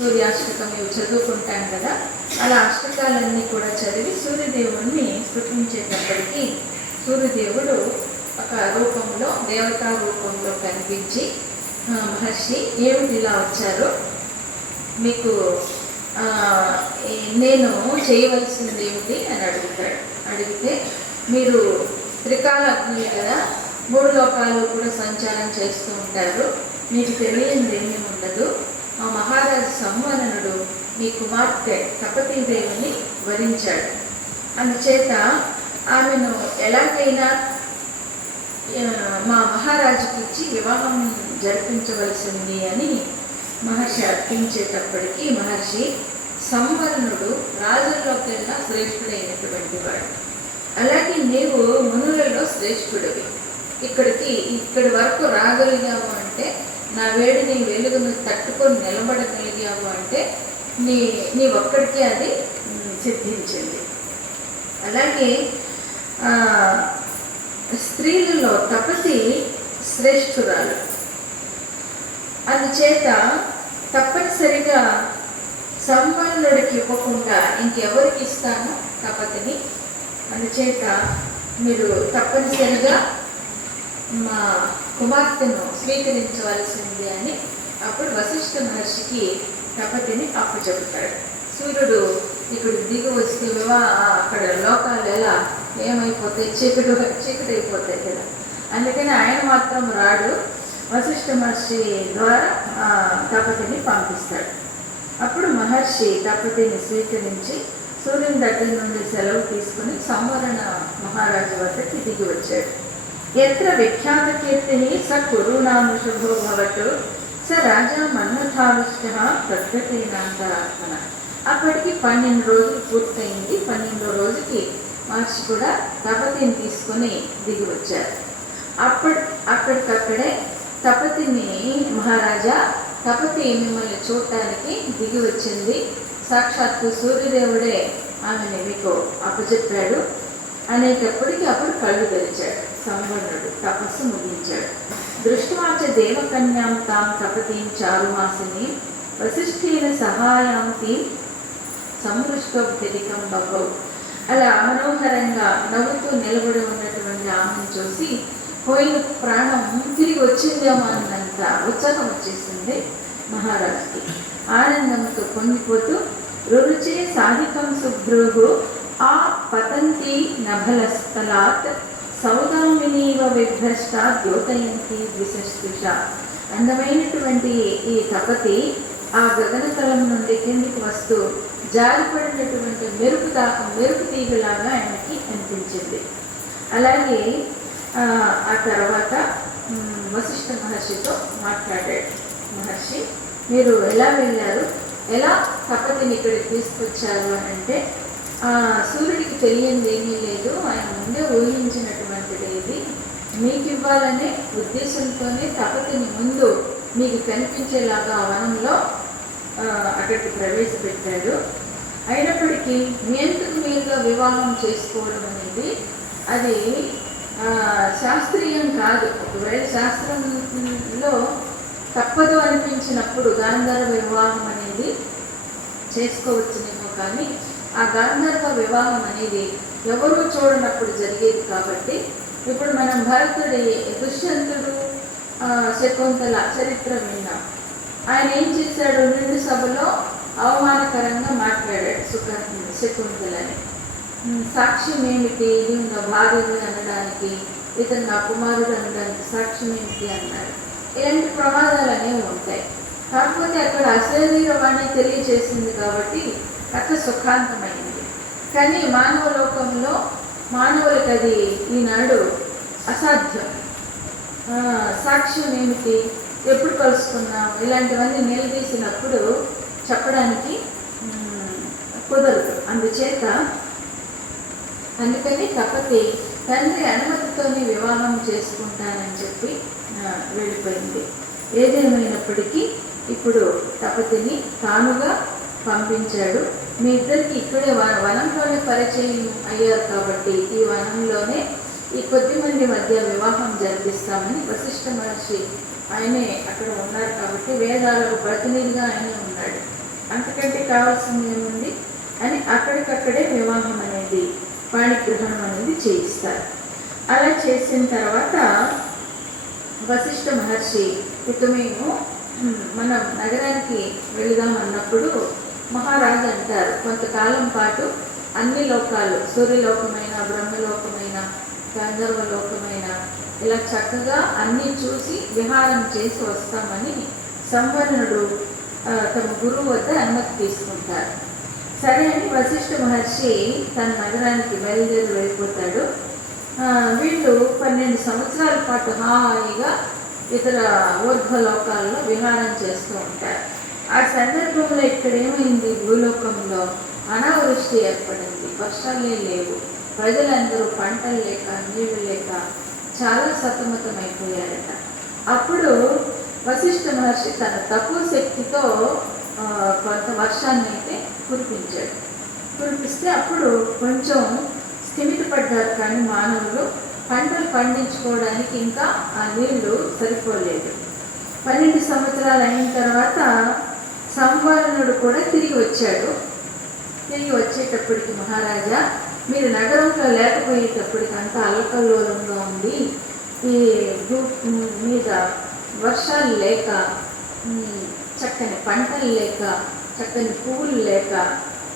సూర్యాష్టకం ఇవి చదువుకుంటాం కదా, అలా అష్టకాలన్నీ కూడా చదివి సూర్యదేవుణ్ణి స్తుతించేటప్పటికీ సూర్యదేవుడు ఒక రూపంలో, దేవతా రూపంలో కనిపించి, మహర్షి ఏమిటి ఇలా వచ్చారో, మీకు నేను చేయవలసింది ఏమిటి అని అడుగుతాడు. అడిగితే, మీరు త్రికాలజ్ఞులు కదా, 3 లోకాలు కూడా సంచారం చేస్తూ ఉంటారు, మీకు తెలియనిది ఏమీ ఉండదు. ఆ మహారాజు సంవరణుడు మీ కుమార్తె తపతీదేవిని వరించాడు, అందుచేత ఆమెను ఎలాగైనా మా మహారాజుకి ఇచ్చి వివాహం జరిపించవలసింది అని మహర్షి అర్పించేటప్పటికీ, మహర్షి సంవరణుడు రాజుల్లోకెల్లా శ్రేష్ఠుడైనటువంటి వాడు, అలాగే నీవు మునులలో శ్రేష్ఠుడివి, ఇక్కడి వరకు రాగలిగావు అంటే, నా వేడిని వెలుగును తట్టుకొని నిలబడగలిగావు అంటే నీ ఒక్కడికి అది సిద్ధించింది. అలాగే స్త్రీలలో తపతి శ్రేష్ఠురాలు, అందుచేత తప్పనిసరిగా సంవరణుడికి ఇవ్వకుండా ఇంకెవరికి ఇస్తాను తపతిని, అందుచేత మీరు తప్పనిసరిగా మా కుమార్తెను స్వీకరించవలసింది అని అప్పుడు వశిష్ఠ మహర్షికి తపతిని అప్పచెబుతాడు. సూర్యుడు ఇక్కడ దిగి వస్తే అక్కడ లోకాలు ఎలా ఏమైపోతాయి, చీకటైపోతాయి కదా, అందుకని ఆయన మాత్రం రాడు. వశిష్ఠ మహర్షి ద్వారా తపతిని పంపిస్తాడు. అప్పుడు మహర్షి తపతిని స్వీకరించి సూర్యుని దగ్గర నుండి సెలవు తీసుకుని సంవరణ మహారాజు వద్దకి దిగి వచ్చాడు. ఎత్ర విఖ్యాత కీర్తిని స కురునామశుభో భవతు స రాజా మన్మథావిష్ట తద్గతేనాంతరాత్మన. అప్పటికి 12 రోజులు పూర్తయింది. 12వ రోజుకి మహర్షి కూడా తపతిని తీసుకొని దిగి వచ్చారు. అక్కడికక్కడే తపతిని, మహారాజా తపతి మిమ్మల్ని చూడటానికి దిగి వచ్చింది, సాక్షాత్తు సూర్యదేవుడే ఆమెను మీకు అప్పచెప్పాడు అనేటప్పటికీ అప్పుడు కళ్ళు తెరిచాడు సంవరణుడు, తపస్సు ముగించాడు. దృష్టివాచ దేవకన్యాం తాం తపతీం చారుమాసిని వశిష్ఠేన సహాయాంతి సంహృష్టోబ్ధికం బహు. అలా మనోహరంగా నవ్వుతూ నిలబడి ఉన్నటువంటి ఆమెను చూసి పోయిన ప్రాణం తిరిగి వచ్చిందేమో అన్నంత ఉత్సాహం వచ్చేసింది మహారాజుకి. ఆనందంతో పొంగిపోతూ రురుచే సాధికం సుభ్రూహు ఆ పతంతి నభలస్థలాత్ సౌదామినీవ విభ్రష్ట ద్యోతయంతి ద్విషస్తుష. అందమైనటువంటి ఈ తపతి ఆ గగనతలం నుండి కిందికి వస్తూ జారిపడినటువంటి మెరుపు తీగలాగా ఆయనకి అనిపించింది. అలాగే ఆ తర్వాత వశిష్ఠ మహర్షితో మాట్లాడాడు. మహర్షి, మీరు ఎలా వెళ్ళారు, ఎలా తపతిని ఇక్కడికి తీసుకొచ్చారు అని అంటే, సూర్యుడికి తెలియంది ఏమీ లేదు, ఆయన ముందే ఊహించినటువంటిది ఇది, మీకు ఇవ్వాలనే ఉద్దేశంతోనే తపతిని ముందు మీకు కనిపించేలాగా వనంలో అక్కడికి ప్రవేశపెట్టాడు. అయినప్పటికీ ఎందుకు మీరుగా వివాహం చేసుకోవడం అనేది అది శాస్త్రీయం కాదు. ఒకవేళ శాస్త్రంలో తప్పదు అనిపించినప్పుడు గాంధర్వ వివాహం అనేది చేసుకోవచ్చునేమో, కానీ ఆ గాంధర్వ వివాహం అనేది ఎవరూ చూడనప్పుడు జరిగేది కాబట్టి, ఇప్పుడు మనం భరతుడి దుష్యంతుడు శకుంతల చరిత్ర విన్నాం. ఆయన ఏం చేశాడు, నిండు సభలో అవమానకరంగా మాట్లాడాడు శకుంతలని. సాక్ష్యం ఏమిటి, ఇది నా భార్యని అనడానికి, ఇతను నా కుమారుడు అనడానికి సాక్ష్యం ఏమిటి అన్నాడు. ఇలాంటి ప్రమాదాలు అనేవి ఉంటాయి. కాకపోతే అక్కడ అశరీరవాణి తెలియజేసింది కాబట్టి కథ సుఖాంతమైంది. కానీ మానవ లోకంలో మానవులకు అది ఈనాడు అసాధ్యం. సాక్ష్యం ఏమిటి, ఎప్పుడు కలుసుకున్నాం, ఇలాంటివన్నీ నిలదీసినప్పుడు చెప్పడానికి కుదరదు. అందుకని తపతి తండ్రి అనుమతితోనే వివాహం చేసుకుంటానని చెప్పి వెళ్ళిపోయింది. ఏదేమైనప్పటికీ ఇప్పుడు తపతిని తానుగా పంపించాడు. మీ ఇద్దరికి ఇక్కడే వనంలోనే పరిచయం అయ్యారు కాబట్టి ఈ వనంలోనే ఈ కొద్ది మంది మధ్య వివాహం జరిపిస్తామని వశిష్ఠ మహర్షి ఆయనే అక్కడ ఉన్నారు కాబట్టి వేదాలకు ప్రతినిధిగా ఆయనే ఉన్నాడు. అంతకంటే కావాల్సింది ఏముంది అని అక్కడికక్కడే వివాహం అనేది పాణిగ్రహణం అనేది చేయిస్తారు. అలా చేసిన తర్వాత వశిష్ఠ మహర్షి ఇక మేము మనం నగరానికి వెళదాం అన్నప్పుడు మహారాజు అంటారు, కొంతకాలం పాటు అన్ని లోకాలు, సూర్యలోకమైన, బ్రహ్మలోకమైన, గంధర్వలోకమైన ఇలా చక్కగా అన్నీ చూసి విహారం చేసి వస్తామని సంవర్ణుడు తమ గురువు వద్ద అనుమతి తీసుకుంటారు. సరే అని వశిష్ఠ మహర్షి తన నగరానికి బయలుదేరి వెళ్ళిపోతాడు. వీళ్ళు 12 సంవత్సరాల పాటు హాయిగా ఇతర ఊర్ధ్వలోకాల్లో విహారం చేస్తూ ఉంటారు. ఆ సందర్భంలో ఇక్కడ ఏమైంది, భూలోకంలో అనావృష్టి ఏర్పడింది, వర్షాలే లేవు, ప్రజలందరూ పంటలు లేక నీళ్లు లేక చాలా సతమతమైపోయారట. అప్పుడు వశిష్ఠ మహర్షి తన తక్కువ శక్తితో కొంత వర్షాన్ని అయితే కురిపిస్తే అప్పుడు కొంచెం స్థిమితపడ్డారు. కానీ మానవులు పంటలు పండించుకోవడానికి ఇంకా ఆ నీళ్లు సరిపోలేదు. 12 సంవత్సరాలు అయిన తర్వాత సంవర్ణుడు కూడా తిరిగి వచ్చాడు. తిరిగి వచ్చేటప్పటికి మహారాజా, మీరు నగరంలో లేకపోయేటప్పటికి అంతా అల్లకల్లోలంగా ఉంది, ఈ మీద వర్షాలు లేక, చక్కని పంటలు లేక, చక్కని పువ్వులు లేక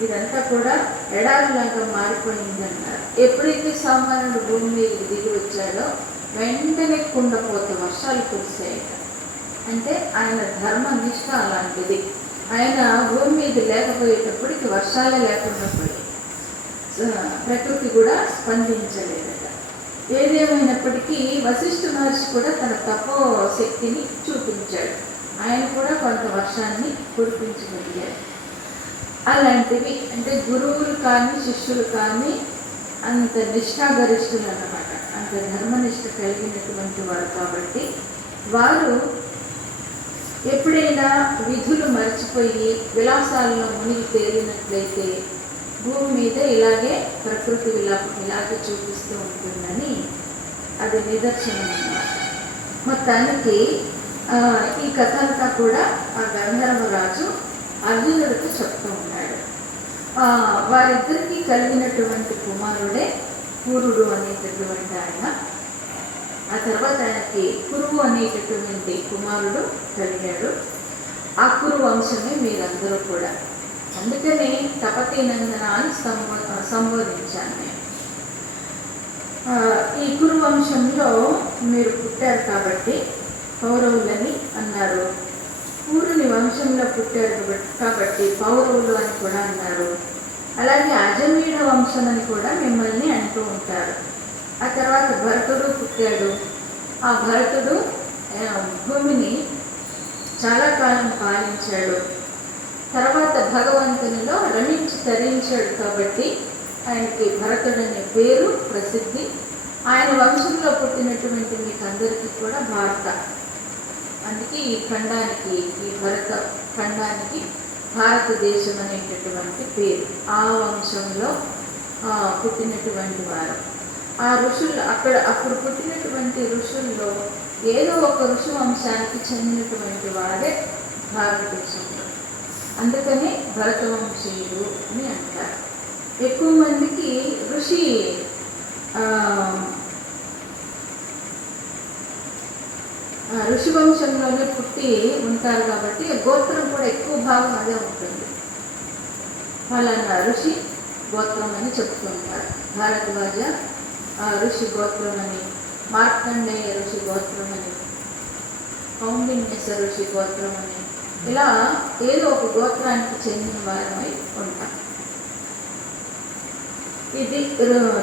ఇదంతా కూడా ఎడారిలాగా మారిపోయిందన్నారు. ఎప్పుడైతే సంవర్ణుడు భూమి మీదకి దిగి వచ్చాడో వెంటనే కుండపోత వర్షాలు కురిసాయట. అంటే ఆయన ధర్మనిష్ట అలాంటిది. ఆయన భూమి మీద లేకపోయేటప్పటికి వర్షాలే లేకుండా పోయి ప్రకృతి కూడా స్పందించలేదట. ఏదేమైనప్పటికీ వశిష్ఠ మహర్షి కూడా తన తపో శక్తిని చూపించాడు. ఆయన కూడా కొంత వర్షాన్ని కురిపించగలిగారు. అలాంటివి అంటే గురువులు కానీ శిష్యులు కానీ అంత నిష్ఠాగరిష్ఠులు అన్నమాట, అంత ధర్మనిష్ట కలిగినటువంటి వారు. కాబట్టి వారు ఎప్పుడైనా విధులు మర్చిపోయి విలాసాల్లో మునిగి తేలినట్లయితే భూమి మీద ఇలాగే ప్రకృతి ఇలాగే చూపిస్తూ ఉంటుందని అది నిదర్శనం అన్నమాట. మొత్తానికి ఈ కథ అంతా కూడా ఆ గంధర్వరాజు అర్జునుడికి చెప్తూ ఉన్నాడు. వారిద్దరికీ కలిగినటువంటి కుమారుడే కురుడు అనేటటువంటి ఆయన. ఆ తర్వాత ఆయనకి కురువు అనేటటువంటి కుమారుడు కలిగాడు. ఆ కురు వంశమే మీరందరూ కూడా. అందుకని తపతి నందన అని సంబోధించాను నేను. ఈ కురు వంశంలో మీరు పుట్టారు కాబట్టి కౌరవులని అన్నారు. పూరుని వంశంలో పుట్టారు కాబట్టి పౌరవులు అని కూడా అన్నారు. అలాగే అజమీడ వంశం అని కూడా మిమ్మల్ని అంటూ ఉంటారు. ఆ తర్వాత భరతుడు పుట్టాడు. ఆ భరతుడు భూమిని చాలా కాలం పాలించాడు. తర్వాత భగవంతునిలో రమించి తరించాడు కాబట్టి ఆయనకి భరతుడు అనే పేరు ప్రసిద్ధి. ఆయన వంశంలో పుట్టినటువంటి మీకు అందరికీ కూడా భారత, అందుకే ఈ ఖండానికి, ఈ భరత ఖండానికి భారతదేశం అనేటటువంటి పేరు. ఆ వంశంలో పుట్టినటువంటి వారు. ఆ ఋషులు అప్పుడు పుట్టినటువంటి ఋషుల్లో ఏదో ఒక ఋషి వంశానికి చెందినటువంటి వారే భారతదేశంలో. అందుకనే భరతవంశీయులు అని అంటారు. ఎక్కువ మందికి ఋషి వంశంలోనే పుట్టి ఉంటారు కాబట్టి గోత్రం కూడా ఎక్కువ భాగం అదే ఉంటుంది. ఫలానా ఋషి గోత్రం అని చెప్తుంటారు. భారద్వాజ ఋషి గోత్రం అని, మార్కండేయ ఋషి గోత్రం అని, కౌండిన్యస ఋషి గోత్రం అని, ఇలా ఏదో ఒక గోత్రానికి చెందిన వారమై ఉంటాం. ఇది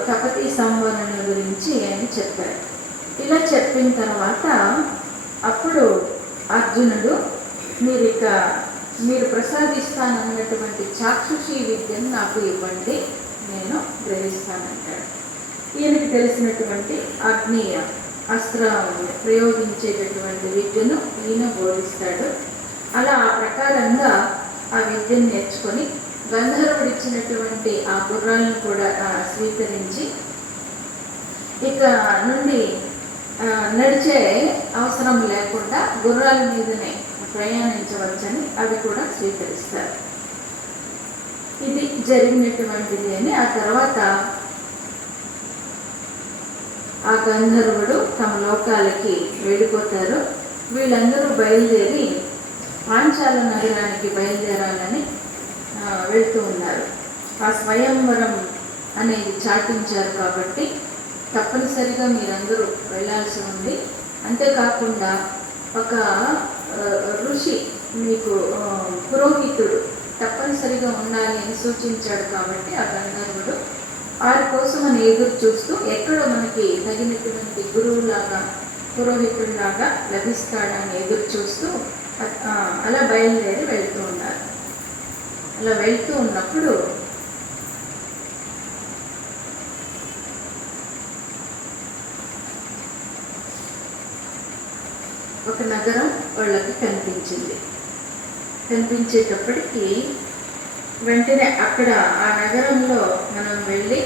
తపతి సంవర్ణన గురించి అని చెప్పారు. ఇలా చెప్పిన తర్వాత అప్పుడు అర్జునుడు మీరు ప్రసాదిస్తానన్నటువంటి చాక్షుషి విద్యను నాకు ఇవ్వండి, నేను గ్రహిస్తానంటాడు. ఈయనకి తెలిసినటువంటి ఆగ్నేయ అస్త్రం ప్రయోగించేటటువంటి విద్యను ఈయన బోధిస్తాడు. అలా ఆ ప్రకారంగా ఆ విద్యను నేర్చుకొని గంధర్వుడిచ్చినటువంటి ఆ గుర్రాలను కూడా స్వీకరించి ఇక నుండి నడిచే అవసరం లేకుండా గుర్రాల మీదనే ప్రయాణించవచ్చని అవి కూడా స్వీకరిస్తారు. జరిగినటువంటిది అని. ఆ తర్వాత ఆ గంధర్వుడు తమ లోకాలకి వెళ్ళిపోతారు. వీళ్ళందరూ బయలుదేరి పాంచాల నగరానికి బయలుదేరాలని వెళ్తూ ఉన్నారు. ఆ స్వయంవరం అనేది చాటించారు కాబట్టి తప్పనిసరిగా మీరందరూ వెళ్ళాల్సి ఉంది. అంతేకాకుండా ఒక ఋషి మీకు పురోహితుడు తప్పనిసరిగా ఉండాలి అని సూచించాడు కాబట్టి ఆ గంధర్వుడు వారి కోసం అని ఎదురు చూస్తూ ఎక్కడో మనకి తగినటువంటి గురువులాగా పురోహితుడిలాగా లభిస్తాడని ఎదురు చూస్తూ అలా బయలుదేరి వెళ్తూ ఉన్నారు. అలా వెళ్తూ ఉన్నప్పుడు ఒక నగరం వాళ్ళకి కనిపించింది. కనిపించేటప్పటికీ వెంటనే అక్కడ ఆ నగరంలో మనం వెళ్ళి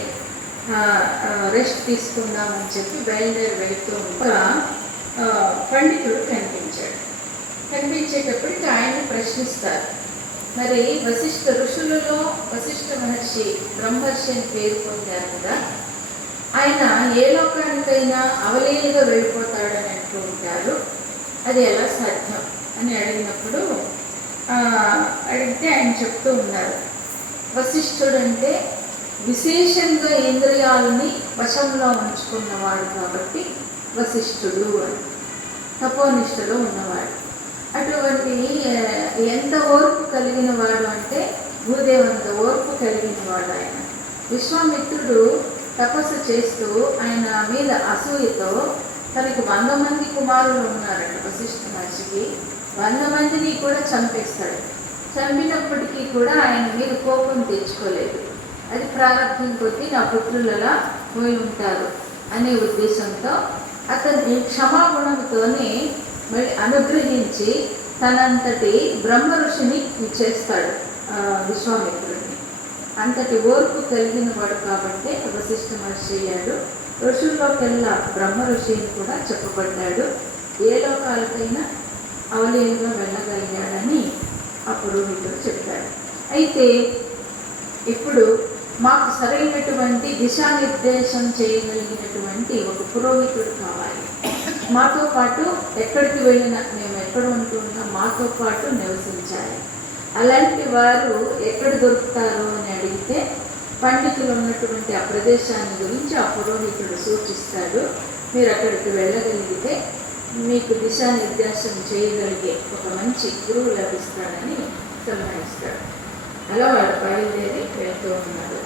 రెస్ట్ తీసుకుందామని చెప్పి బయలుదేరి వెళ్తూ ఉండగా పండితుడు కనిపించాడు. కనిపించేటప్పటికి ఆయన్ని ప్రశ్నిస్తారు. మరి వశిష్ఠ ఋషులలో వశిష్ఠ మహర్షి బ్రహ్మర్షి అని పేరు పొందారు కదా, ఆయన ఏ లోకానికైనా అవలీలుగా వెళ్ళిపోతాడని అంటూ ఉంటారు, అది ఎలా సాధ్యం అని అడిగినప్పుడు అడిగితే ఆయన చెప్తూ ఉన్నారు, వశిష్ఠుడు అంటే విశేషంగా ఇంద్రియాలని వశంలో ఉంచుకున్నవాడు కాబట్టి వశిష్ఠుడు అని, తపోనిష్టలో ఉన్నవాడు. అటువంటి ఎంత ఓర్పు కలిగిన వాడు అంటే భూదేవంత ఓర్పు కలిగిన వాడు ఆయన. విశ్వామిత్రుడు తపస్సు చేస్తూ ఆయన మీద అసూయతో తనకి 100 మంది కుమారులు ఉన్నారట వశిష్ఠ మహర్షికి, 100 మందిని కూడా చంపేస్తాడు. చంపినప్పటికీ కూడా ఆయన మీద కోపం తెచ్చుకోలేదు. అది ప్రారంభం కొద్దీ నా పుత్రులలా పోయి ఉంటారు అనే ఉద్దేశంతో అతన్ని క్షమాగుణంతోనే మళ్ళీ అనుగ్రహించి తనంతటి బ్రహ్మ ఋషిని చేస్తాడు విశ్వామిత్రుడిని. అంతటి ఓర్పు కలిగిన వాడు కాబట్టి వశిష్ఠ మహర్షి అయ్యాడు. ఋషుల్లోకెల్లా బ్రహ్మ ఋషిని కూడా చెప్పబడ్డాడు. ఏ లోకాలకైనా అవలీలుగా వెళ్ళగలిగాడని ఆ పురోహితుడు చెప్పాడు. అయితే ఇప్పుడు మాకు సరైనటువంటి దిశానిర్దేశం చేయగలిగినటువంటి ఒక పురోహితుడు కావాలి. మాతో పాటు ఎక్కడికి వెళ్ళినా, మేము ఎక్కడ ఉంటున్నా మాతో పాటు నివసించాలి. అలాంటి వారు ఎక్కడ దొరుకుతారు అని అడిగితే పండితులు ఉన్నటువంటి ఆ ప్రదేశాన్ని గురించి ఆ పురోహితుడు సూచిస్తాడు. మీరు అక్కడికి వెళ్ళగలిగితే మీకు దిశానిర్దేశం చేయగలిగే ఒక మంచి గురువు లభిస్తాడని సలహా ఇస్తాడు. అలా వాడు బయలుదేరి వెళ్తూ ఉన్నారు.